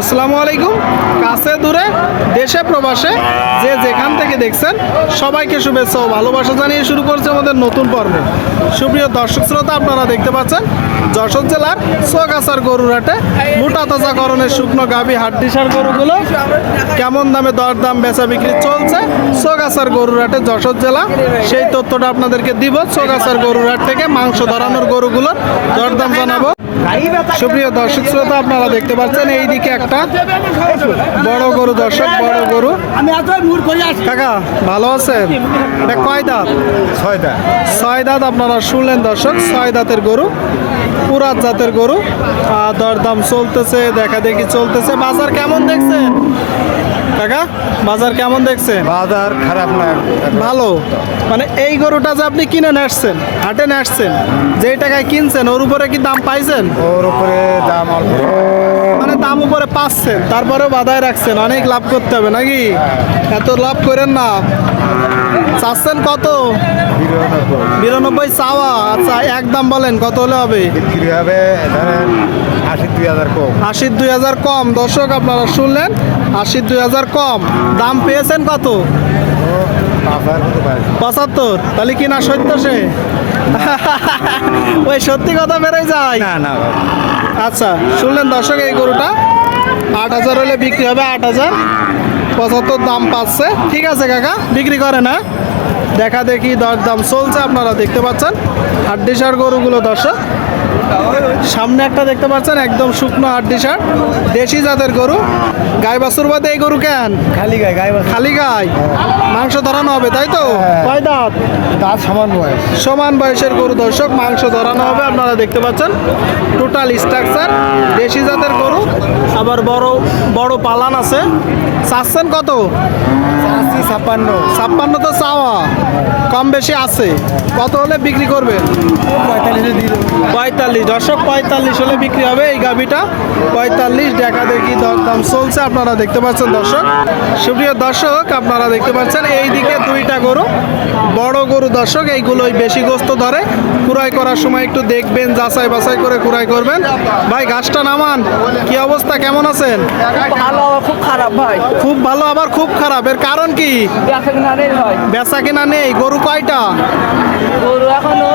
আসসালামু আলাইকুম। কাছে দূরে, দেশে প্রবাসে, যে যেখান থেকে দেখছেন, সবাইকে শুভেচ্ছা ও ভালোবাসা জানিয়ে শুরু করছে আমাদের নতুন পর্ব। সুপ্রিয় দর্শক শ্রোতা, আপনারা দেখতে পাচ্ছেন, যশোর জেলার সোগাছার গরুরহাটে মোটা তাজাকরণের শুকনো গাভী হাড্ডিসার গরুগুলো কেমন দামে দর দাম বেচা বিক্রি চলছে সোগাছার গরুরহাটে যশোর জেলা? সেই তথ্যটা আপনাদেরকে দিব। সোগাছার গরুরহাট থেকে মাংস ধরানোর গরুগুলোর দরদাম জানাব। সুপ্রিয় দর্শক শ্রোতা আপনারা দেখতে পাচ্ছেন এই দিকে একটা বড় গরু দর্শক বড় গরু। কাকা ভালো আছেন? এটা কয় দাঁত? ছয় দাঁত। ছয় দাঁত আপনারা শুনলেন দর্শক ছয় দাঁতের গরু পুরাত জাতের গরু। আর দরদাম চলতেছে দেখা দেখি চলতেছে। বাজার কেমন দেখছেন? কাকা বাজার কেমন দেখছেন? বাজার খারাপ না। ভালো। মানে এই গরুটা যে আপনি কিনে আসছেন হাটে আসছেন যেই টাকায় কিনছেন ওর উপরে কি দাম পাইছেন? ওর উপরে দাম অল্প। মানে দাম উপরে পাচ্ছেন তারপরেও বাধায় রাখছেন অনেক লাভ করতে হবে নাকি? এত লাভ করেন না। চাচ্ছেন কত? বিরানব্বই চাওয়া আচ্ছা একদম বলেন কত হলে হবে? বিক্রি হবে ধরেন আশি দুই হাজার কম। আশির দুই হাজার কম। দর্শক আপনারা শুনলেন আশির দুই হাজার কম। দাম পেয়েছেন কত? পঁচাত্তর। তাহলে কি না সত্য সে? ওই সত্যি কথা বেরোয় যায়। না না আচ্ছা শুনলেন দর্শক এই গরুটা? আট হাজার হলে বিক্রি হবে আট হাজার। পঁচাত্তর দাম পাচ্ছে। ঠিক আছে কাকা বিক্রি করে না দেখা দেখি দর দাম চলছে আপনারা দেখতে পাচ্ছেন। হাড্ডিসার গরুগুলো দর্শক। সামনে একটা দেখতে পাচ্ছেন একদম শুকনো হাড্ডিসার দেশি জাতের গরু। গাই বাছুর বাদে এই গরু কেন? খালি গায়ে গায়ে খালি গাই। মাংস ধরানো হবে তাই তো? হ্যাঁ। কয় দাঁত? দাঁত সমান বয়স। সমান বয়সের গরু দর্শক মাংস ধরানো হবে আপনারা দেখতে পাচ্ছেন। টোটাল স্ট্রাকচার দেশি জাতের গরু আবার বড় বড় পালান আছে। চাচ্ছেন কত? আশি ছাপ্পান্ন। ছাপ্পান্ন তো চাওয়া। কম বেশি আছে। কত হলে বিক্রি করবেন? পঁয়তাল্লিশে পঁয়তাল্লিশ দর্শক পঁয়তাল্লিশ হলে বিক্রি হবে এই গাভিটা। পঁয়তাল্লিশ দেখা দেখি দরদাম চলছে আপনারা দেখতে পাচ্ছেন দর্শক। সুপ্রিয় দর্শক আপনারা দেখতে পাচ্ছেন এই দিকে দুইটা গরু বড় গরু দর্শক এইগুলোই বেশি গোস্ত ধরে। কুড়াই করার সময় একটু দেখবেন যাচাই বাছাই করে কুড়াই করবেন। ভাই গাছটা নামান কি অবস্থা কেমন আছেন? ভালো খুব খারাপ ভাই। খুব ভালো আবার খুব খারাপ এর কারণ কি? বেচা কেনা নেই গরু কয়টা? গরু এখনও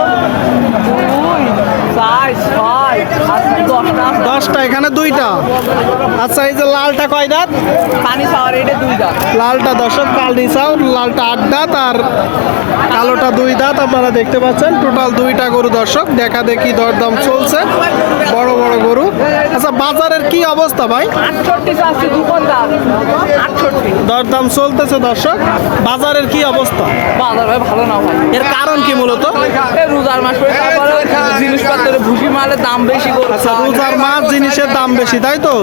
দুইটা? আচ্ছা এই যে লালটা কয় দাঁত? পানি খাওয়ার এটা দুই দাঁত। লালটা দশক কাল নিচাও লালটা আট দাঁত আর কালোটা দুই দাঁত আপনারা দেখতে পাচ্ছেন। টোটাল দুইটা গরু দর্শক দেখা দেখি দরদাম চলছে। বড় বড় গরু। আচ্ছা বাজারের কি অবস্থা ভাই? দরদাম চলতেছে দর্শক। বাজারের কি অবস্থা? বাজার ভাই ভালো না ভাই। এর কারণ কি মূলত? রোজার মাস জিনিসপত্রের ভুসি মালের দাম বেশি আচ্ছা রোজার মাছ জিনিসের দাম বেশি তাই তো?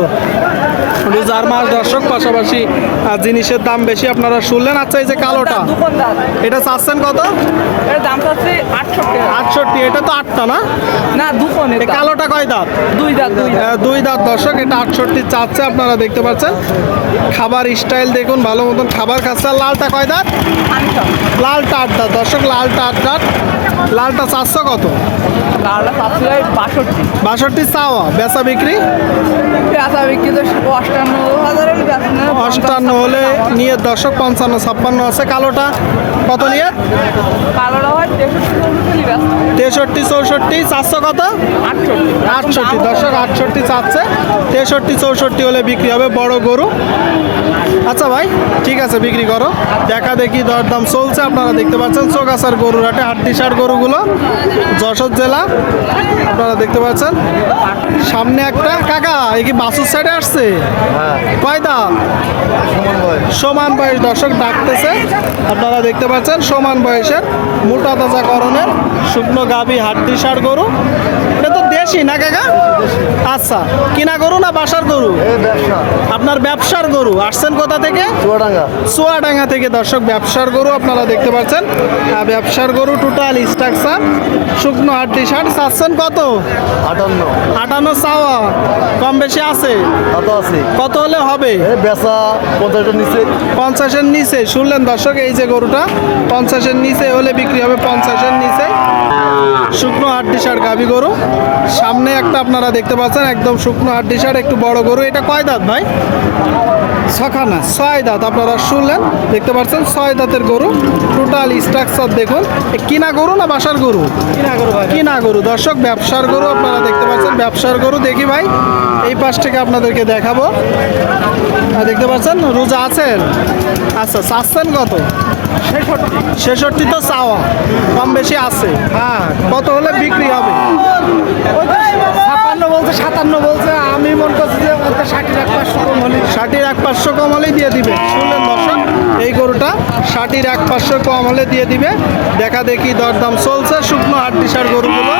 রোজার মাছ দর্শক পাশাপাশি জিনিসের দাম বেশি আপনারা শুনলেন? আচ্ছা এই যে কালোটা এটা চাচ্ছেন কত? দাম চাচ্ছে আটষট্টি। আটষট্টি এটা তো আটটা না? না দুপন কালোটা কয় দাঁত? দুই দাঁত দুই দাঁত। দর্শক এটা আটষট্টি চাচ্ছে আপনারা দেখতে পাচ্ছেন। খাবার স্টাইল দেখুন ভালো মতন খাবার খাচ্ছে। আর লালটা কয় দাঁত? লালটা আট দাঁত দর্শক লালটা আট দাঁত। লালটা চারশো কত? লালটা চাচ্ছে বাষট্টি। বাষট্টি চাওয়া বেচা বিক্রি? পেঁচা বিক্রি তো অষ্টান্ন হাজারের বেচা অষ্টান্ন হলে নিয়ে দর্শক পঞ্চান্ন ছাপ্পান্ন আছে। কালোটা কত নিয়ে? কালোটা হয় তেষট্টি তেষট্টি চৌষট্টি চারশো কত? আটষট্টি দর্শক আটষট্টি চাচ্ছে। তেষট্টি চৌষট্টি হলে বিক্রি হবে বড় গরু। আচ্ছা ভাই ঠিক আছে বিক্রি করো। দেখা দেখি দরদাম চলছে আপনারা দেখতে পাচ্ছেন চোগাছার গরুর হাটে হাট্টিসার গরুগুলো যশোর জেলা। আপনারা দেখতে পাচ্ছেন সামনে একটা কাকা এই কি বাসুর সাইডে আসছে? হ্যাঁ। কয় দাম সমান বয়স দর্শক ডাকতেছে। আপনারা দেখতে পাচ্ছেন সমান বয়সের মোটা তাজা করণের শুকনো গাভী হাড্ডি সার গরু। দেশি না কাকা? আচ্ছা কিনা গরু না বাসার গরু? আপনার ব্যবসার গরু। আসছেন কোথা থেকে? চুয়াডাঙ্গা। থেকে। দর্শক ব্যবসার গরু আপনারা দেখতে পাচ্ছেন। ব্যবসার গরু টোটাল স্ট্রাকচার শুকনো হাড্ডি সার চাচ্ছেন কত? আটান্ন। আটান্ন চাওয়া। কম বেশি আছে? কত আছে কত হলে হবে? বেচা পঞ্চাশটার নিচে। পঞ্চাশের নিচে। শুনলেন দর্শক এই যে গরুটা পঞ্চাশের নিচে হলে বিক্রি হবে পঞ্চাশের নিচে। শুকনো হাড্ডি সার গাভি গরু। সামনে একটা আপনারা দেখতে পাচ্ছেন একদম শুকনো হাড্ডি সার একটু বড় গরু। এটা কয় দাঁত ভাই? ছখানা। ছয় দাঁত আপনারা শুনলেন? দেখতে পাচ্ছেন ছয় দাঁতের গরু। টোটাল স্ট্রাকচার দেখুন। কিনা গরু না বাসার গরু? কিনা গরু কিনা গরু। দর্শক ব্যবসার গরু আপনারা দেখতে পাচ্ছেন। ব্যবসার গরু দেখি ভাই। এই পাশ থেকে আপনাদেরকে দেখাবো। দেখতে পাচ্ছেন রোজা আছেন? আচ্ছা চাচ্ছেন কত? ছেষট্টি তো চাওয়া কম বেশি আছে। হ্যাঁ কত হলে বিক্রি হবে? ছাপ্পান্ন বলছে সাতান্ন বলছে আমি মনে করছি যে ষাটের এক পাঁচশো কম হলে ষাটির এক পাঁচশো কম হলেই দিয়ে দিবে। শুনলেন দর্শক এই গরুটা ষাটির এক পাঁচশো কম হলে দিয়ে দিবে। দেখা দেখি দরদাম চলছে শুকনো হাড্ডিসার গরুগুলো।